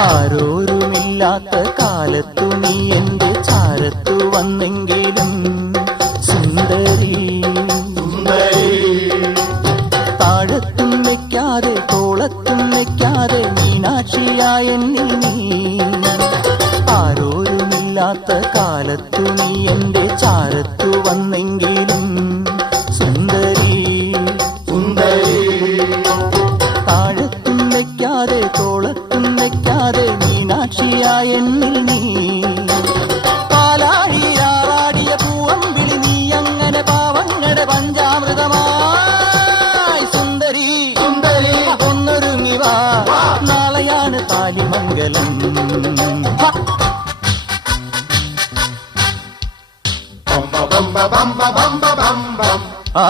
ആരോരുമില്ലാത്ത കാലത്തു നീ എന്റെ ചാരത്തു വന്നെങ്കിലും സുന്ദരി താഴത്തും വെക്കാതെ തോളത്തും വെക്കാതെ മീനാക്ഷിയായ എന്നിൽ നീ ആരോരുമില്ലാത്ത കാലത്തു നീ എന്റെ ചാരത്തു വന്നെങ്കിലും സുന്ദരി താഴത്തും വെക്കാതെ തോളത്തും വെക്കാതെ മീനാക്ഷിയായ എന്നിൽ നീ പാലാഴിയാറാടിയ പൂവമ്പിളി നീ അങ്ങനെ പാവങ്ങളുടെ പഞ്ചാമൃതമായി സുന്ദരി ഒന്നൊരുങ്ങി വാ നാളെയാണ് താലിമംഗലം ആ